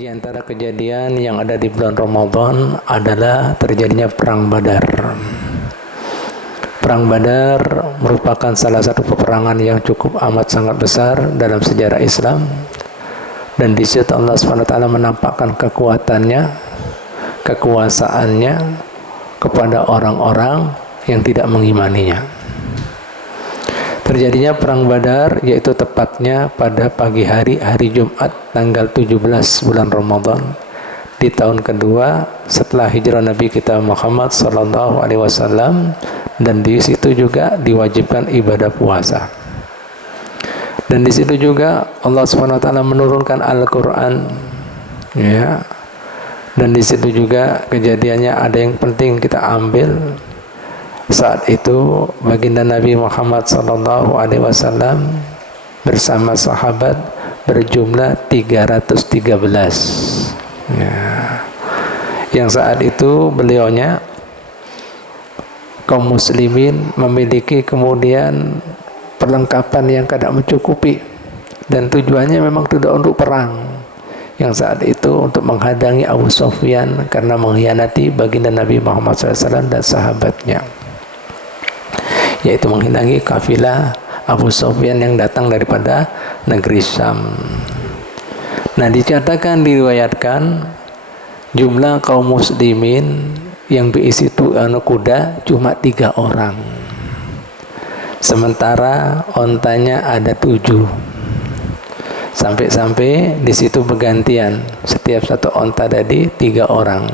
Di antara kejadian yang ada di bulan Ramadan adalah terjadinya Perang Badar. Perang Badar merupakan salah satu peperangan yang cukup amat sangat besar dalam sejarah Islam. Dan di situ Allah SWT menampakkan kekuatannya, kekuasaannya kepada orang-orang yang tidak mengimaninya. Terjadinya Perang Badar yaitu tepatnya pada pagi hari Jumat tanggal 17 bulan Ramadan di tahun kedua setelah hijrah Nabi kita Muhammad SAW, dan di situ juga diwajibkan ibadah puasa. Dan di situ juga Allah SWT menurunkan Al-Quran, ya. Dan di situ juga kejadiannya ada yang penting kita ambil. Saat itu baginda Nabi Muhammad SAW bersama sahabat berjumlah 313, ya. Yang saat itu beliaunya kaum muslimin memiliki kemudian perlengkapan yang kadang mencukupi, dan tujuannya memang tidak untuk perang. Yang saat itu untuk menghadangi Abu Sufyan karena mengkhianati baginda Nabi Muhammad SAW dan sahabatnya, yaitu menghidangi kafilah Abu Sufyan yang datang daripada negeri Syam. Nah, dicatatkan, diriwayatkan jumlah kaum muslimin yang berisi kuda cuma 3 orang, sementara ontanya ada 7. Sampai-sampai di situ bergantian, setiap satu onta tadi 3 orang.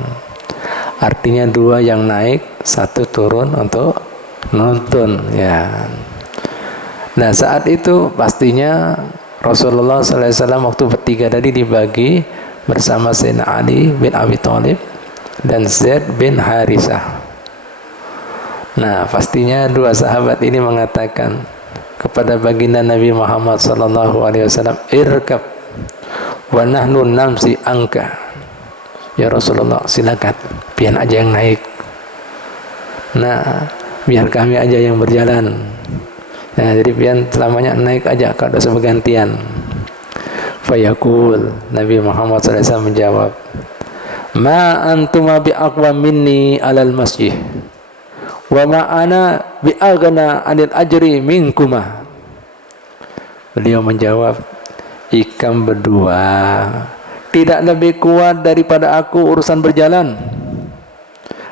Artinya 2 yang naik, 1 turun untuk nonton, ya. Nah, saat itu pastinya Rasulullah SAW waktu bertiga tadi dibagi bersama Sayyidina Ali bin Abi Thalib dan Zaid bin Harisah. Nah, pastinya 2 sahabat ini mengatakan kepada baginda Nabi Muhammad SAW, irkab wa nahnu namsi angka. Ya Rasulullah, silakan, pian aja yang naik. Nah, biar kami aja yang berjalan. Nah, jadi pian selamanya naik aja kalau sebergantian. Fayaqul, Nabi Muhammad SAW menjawab, ma antuma bi aqwa minni alal masjid wa ma ana bi aghna anil ajri minkuma. Beliau menjawab, ikam berdua tidak lebih kuat daripada aku urusan berjalan,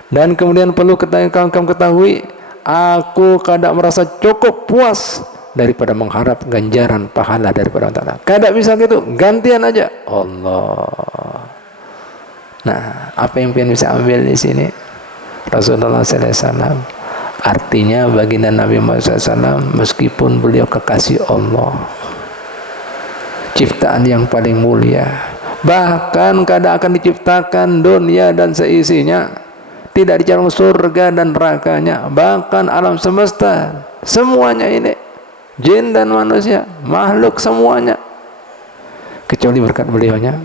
dan kemudian perlu kamu ketahui, aku kadang merasa cukup puas daripada mengharap ganjaran pahala daripada Allah Ta'ala. Kadang bisa gitu, gantian aja. Allah. Nah, apa yang pian bisa ambil di sini? Rasulullah SAW, artinya baginda Nabi Muhammad SAW, meskipun beliau kekasih Allah, ciptaan yang paling mulia, bahkan kadang akan diciptakan dunia dan seisinya, tidak dicampur surga dan nerakanya, bahkan alam semesta semuanya ini, jin dan manusia, makhluk semuanya, kecuali berkat beliaunya.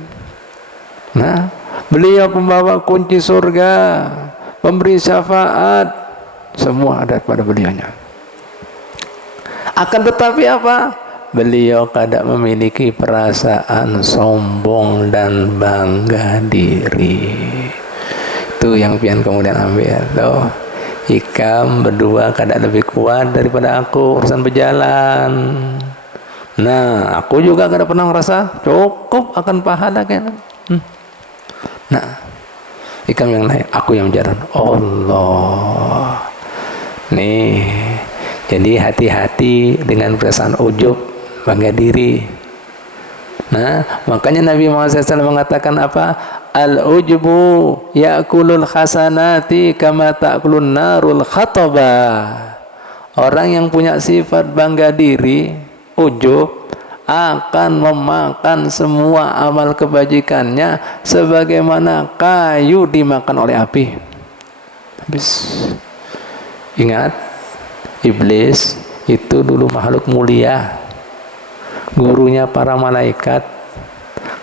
Nah, beliau pembawa kunci surga, pemberi syafaat, semua ada pada beliaunya. Akan tetapi apa? Beliau kadang memiliki perasaan sombong dan bangga diri. Itu yang pian kemudian ambil. Loh, ikam berdua kadang lebih kuat daripada aku urusan berjalan. Nah, aku juga kadang pernah merasa cukup akan pahala kan. Nah, ikam yang naik, aku yang jalan. Allah. Nih, jadi hati-hati dengan perasaan ujub, bangga diri. Nah, makanya Nabi Muhammad SAW mengatakan apa? Al-ujbu ya'kulul hasanati kama ta'kulun narul khataba. Orang yang punya sifat bangga diri, ujub, akan memakan semua amal kebajikannya sebagaimana kayu dimakan oleh api. Habis. Ingat, iblis itu dulu makhluk mulia, gurunya para malaikat.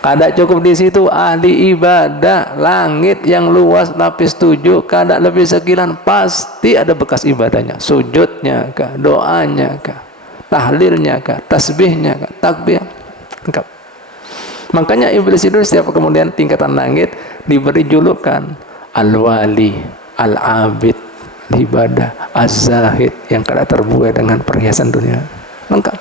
Kada cukup di situ, ahli ibadah langit yang luas lapis 7, kada lebih sekilan pasti ada bekas ibadahnya, sujudnya kah, doanya kah, tahlilnya kah, tasbihnya kah, takbir. Lengkap. Makanya iblis itu setiap kemudian tingkatan langit diberi julukan al-wali, al-abid, ibadah, az-zahid, yang kada terbuai dengan perhiasan dunia. Lengkap.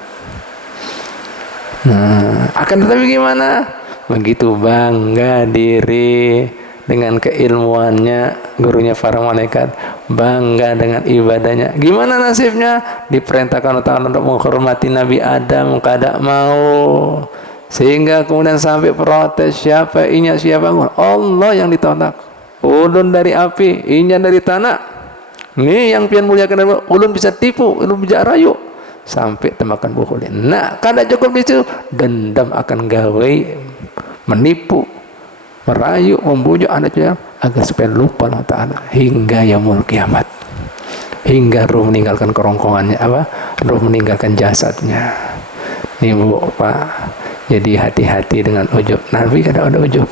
Nah, akan tetapi gimana? Begitu bangga diri dengan keilmuannya, gurunya para malaikat, bangga dengan ibadahnya. Gimana nasibnya? Diperintahkan Allah untuk menghormati Nabi Adam, kada mau. Sehingga kemudian sampai protes, siapa inya, siapa Allah yang ditolak. Ulun dari api, inya dari tanah. Ini yang pian muliakan, ulun bisa tipu, ulun bisa rayu. Sampai temakan bukulin. Nah, kada cukup di situ, dendam akan gawe, menipu, merayu, membujuk anaknya agar supaya lupa Allah Ta'ala hingga yaumul kiamat, hingga ruh meninggalkan kerongkongannya, ruh meninggalkan jasadnya. Ini Bu, Pak, jadi hati-hati dengan ujub. Nabi kada ada ujub.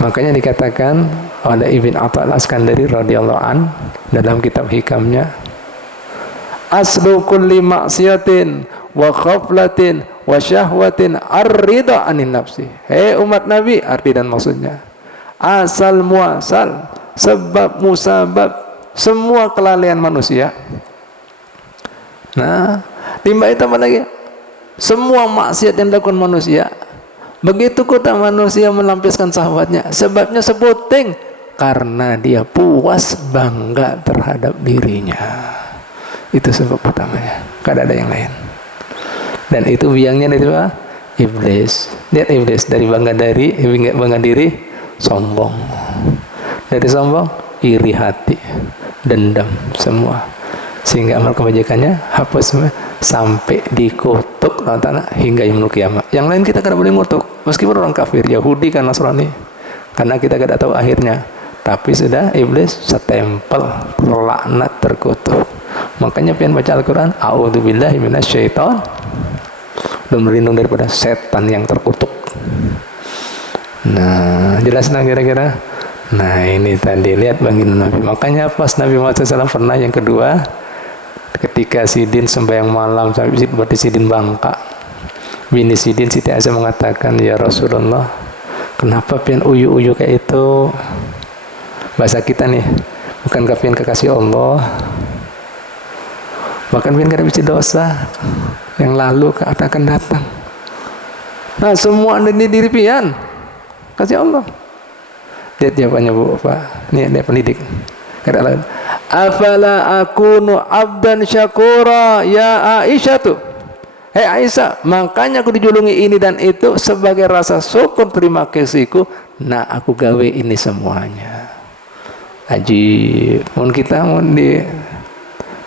Makanya dikatakan oleh Ibn Atha al-Askandari radhiyallahu an dalam kitab hikamnya, aslu kulli maksiatin wa khaflatin wa syahwatin ar-ridha anin nafsi. Hei umat Nabi, arti dan maksudnya, asal muasal, sebab musabab semua kelalaian manusia. Nah, timba itu apa lagi? Semua maksiat yang dilakukan manusia, begitu kota manusia melampiaskan syahwatnya, sebabnya sebuting karena dia puas bangga terhadap dirinya. Itu sebab utamanya, kada ada yang lain. Dan itu biangnya dari apa? Iblis. Lihat iblis, dari bangga diri, sombong. Dari sombong, iri hati, dendam semua. Sehingga amal kebajikannya hapus semua, sampai dikutuk hingga yaumul kiamat. Yang lain kita kada boleh ngutuk, meskipun orang kafir, Yahudi kan, Nasrani, karena kita kada tahu akhirnya. Tapi sudah iblis setempel, laknat, terkutuk. Makanya pian baca Al-Quran, a'udzubillahi minasyaiton, dan berlindung daripada setan yang terkutuk. Nah, jelas nah kira-kira. Nah, ini tadi lihat baginda Nabi. Makanya pas Nabi Muhammad SAW pernah yang kedua, ketika Sidin sembahyang malam, berarti Sidin bangka, bini Sidin Siti Aisyah mengatakan, ya Rasulullah, kenapa pian uyu-uyu kayak itu? Bahasa kita nih, bukankah pian kekasih Allah? Bahkan pian kada bisa dosa yang lalu akan datang. Nah, semua ada di diri pian kasih Allah. Lihat jawabannya Bu, Pak. Ini ada pendidik. Kada lain. Afala akunu abdan syakura ya Aisyah tuh. Hei Aisyah, makanya aku dijulungi ini dan itu sebagai rasa syukur terima kasihku. Nah, aku gawe ini semuanya. Ajib. Mun kita mun di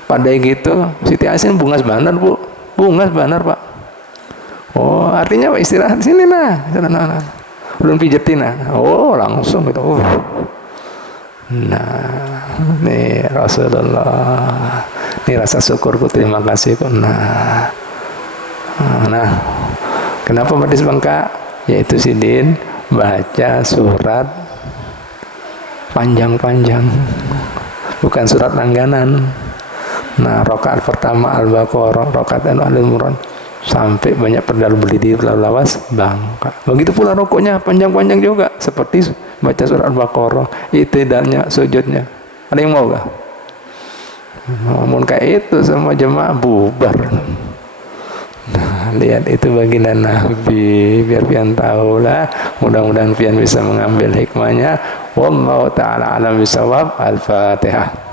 padai gitu, Siti Aisyah bungas banar Bu. Bungas banar Pak. Oh, artinya Pak istirahat sini nah. Nah. Belum pijetin nah. Oh, langsung gitu. Nah, nih Rasulullah, ini rasa syukurku, terima kasihku. Nah, kenapa badis bangka? Yaitu Sidin baca surat panjang-panjang, bukan surat langganan. Nah, rakaat pertama Al-Baqarah, rakaat Al-Imran, sampai banyak perdalu berdiri lalu lawas bangka. Begitu pula rukuknya panjang-panjang juga, seperti baca surat Al-Baqarah, itidalnya, sujudnya. Ada yang mau gak? Namun kayak itu semua jemaah bubar. Nah, lihat itu baginda Nabi, biar pian tahu lah. Mudah-mudahan pian bisa mengambil hikmahnya. Wallahu ta'ala alam bisawab. Al-Fatihah.